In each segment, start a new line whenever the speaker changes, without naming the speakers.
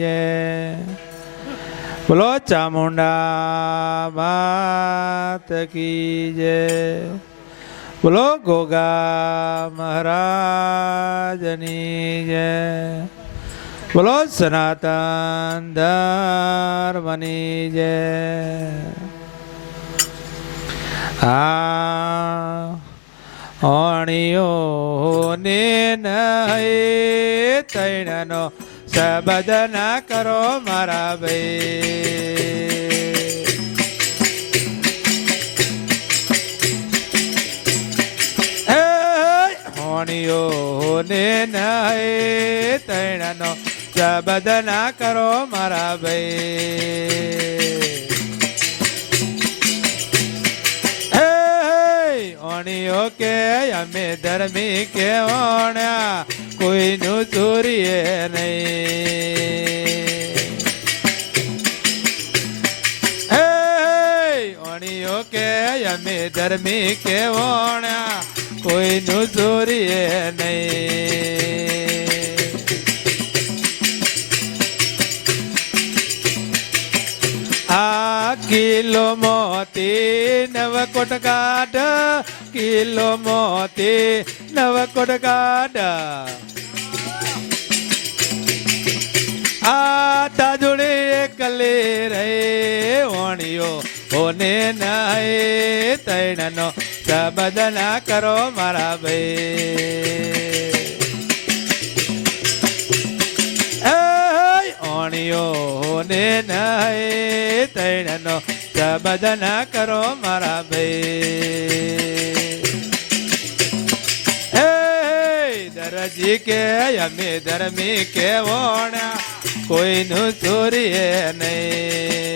જય બોલો, ચામુંડા માત કી જય. બોલો, ગોગા મહારાજની જય. બોલો, સનાતન ધર્મની જય. અણિયો ને નહીં તૈણનો શબ્દ ના કરો મારા ભાઈ. હોણીઓ ને નહીં તૈણનો શબ્દ ના કરો મારા ભાઈ. ઓણીઓ કે અમે ધર્મી કે ઓણ્યા. કોઈનું ચોરીએ નહીં. હે કે અમે ધર્મી કે ઓણ્યા કોઈનું ચોરીએ નહીં. આ કિલો મોતી નવ કોટ કાઢ કિલો મોતી નવ કોટ કાઢ આ તાજુડી એકલે રે ઓણિયો ઓને નાય તૈણનો શબ્દ ના કરો મારા ભાઈ. ઓણિયો ને નહીં તૈણનો શબ્દ ના કરો મારા ભાઈ. કે અમે ધર્મી કે વોણ્યા કોઈનું ચોરીએ નહીં.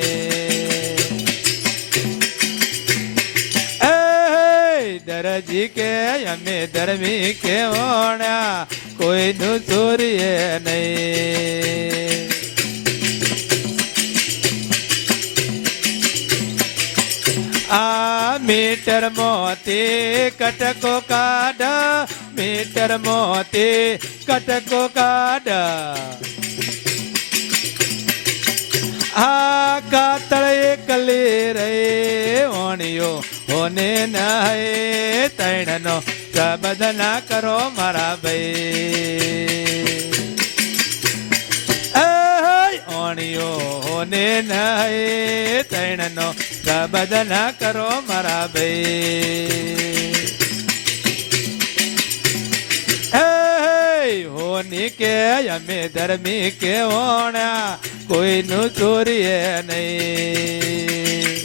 દરજી કે અમે ધર્મી કે વોણ્યા કોઈનું ચોરીએ નહીં. આ મીટર મોતી કટકો કાઢ મીટર મોતી કટકો કાડ આ કાતળ એકલી રે ઓણિયો ઓને નહે. તૈણનો શબ્દ ના કરો મારા ભાઈ. ઓણિયો ઓને નહે, તૈણનો શબ્દ ના કરો મારા ભાઈ. હોની કે અમે ધર્મી કે ઓણ્યા કોઈનું ચોરીએ નહીં.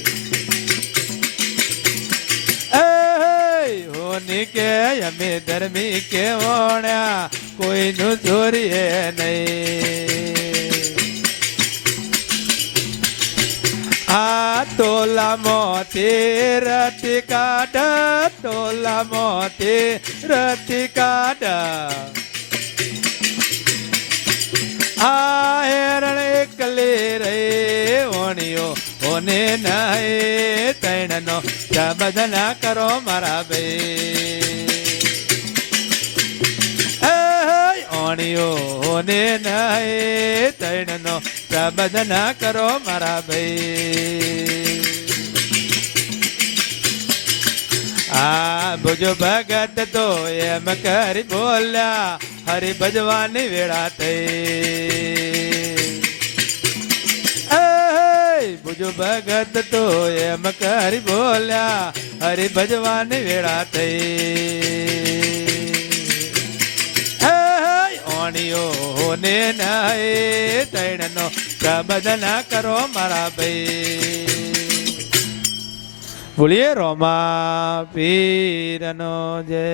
હોની કે અમે ધર્મી કે ઓણ્યા કોઈનું ચોરીએ નહીં. આ તોલા મોતી રતી કાઢ તોલા મોતી રતી કાઢ. આ હેરણ એકલી રે ઓણિયો ઓને નહીં તૈણનો. શબ્દ ના કરો મારા બે. ઓણિયો ને નહીં તૈણનો. શબ્દ ના કરો મારા ભાઈ આ ભુજો ભગત તો એમ કરી બોલ્યા હરી ભજવાની વેળા થઈ. ભુજો ભગત તો એમ કરી બોલ્યા, હરી ભજવાની વેળા થઈ. ઓણિયો ને નહીં તૈણનો શબ્દ ના કરો મારા ભાઈ. બોલીએ રોમા પીરનો જય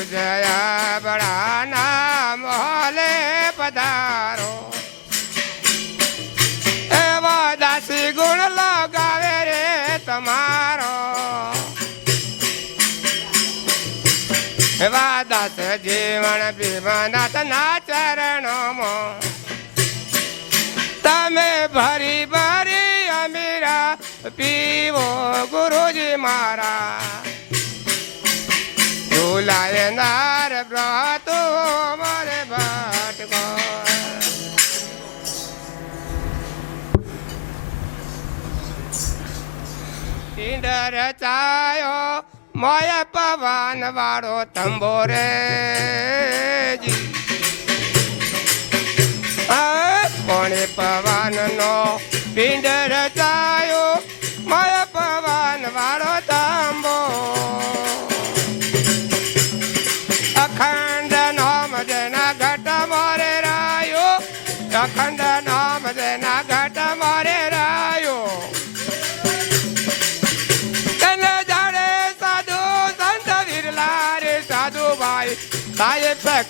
પૂજયા બળાના મોલે પધારો. એવા ગુણ લગાવે રે તમારો. એવા દાસ જીવન ભીમાનાથ ના ચરણોમાં. તમે ભરી ભરી અમીરા પીવો ગુરુજી મારા. નાર બ્રહતો મારે ભાટકો ઇંદર ચાયો, મય પવન વાળો તંબોરે કોણે પવન નો પિંડ રચા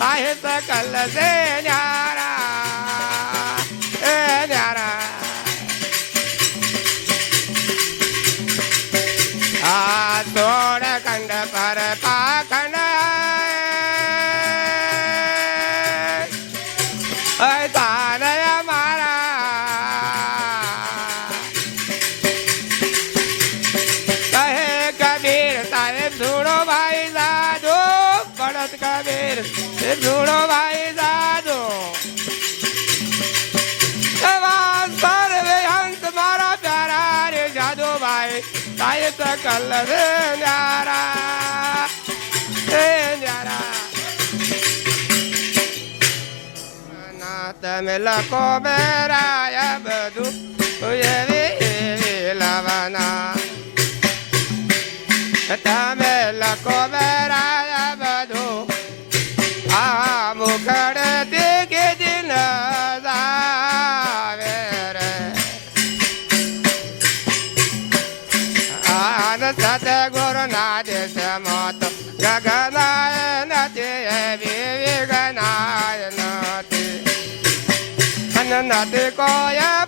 I ahí está la señora. kala re nyara re nyara mana ya badu નાતે Koya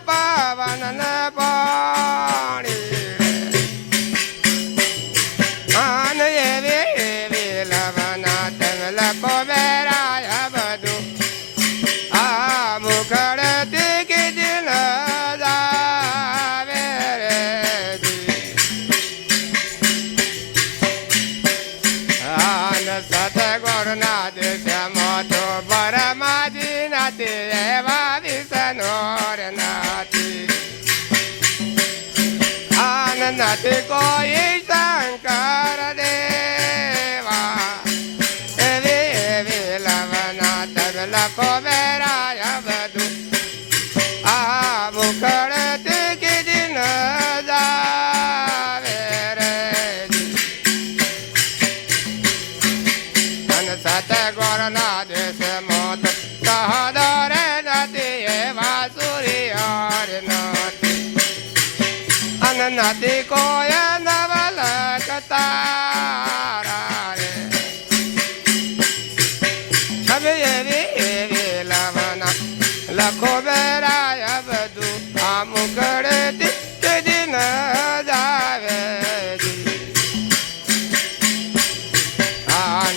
Santa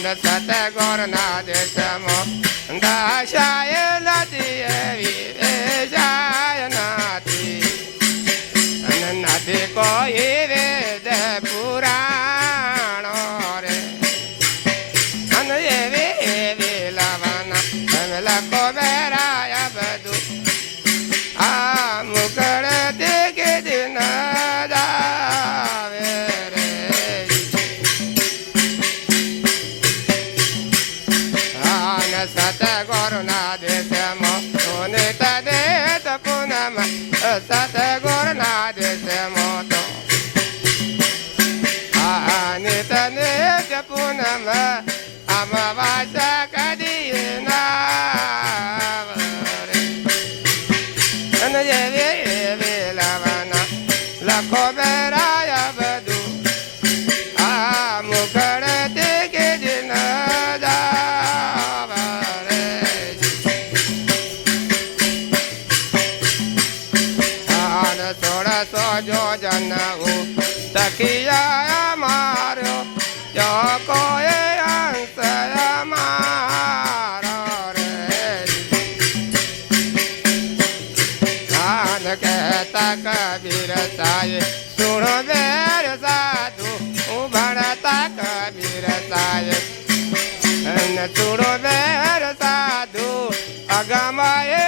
na sa te gor na de da sha e la di કહેતા કબીર સાય સુણો બેર સાધુ ઉભણતા કબીર સાય સુણો બેર સાધુ અગમાય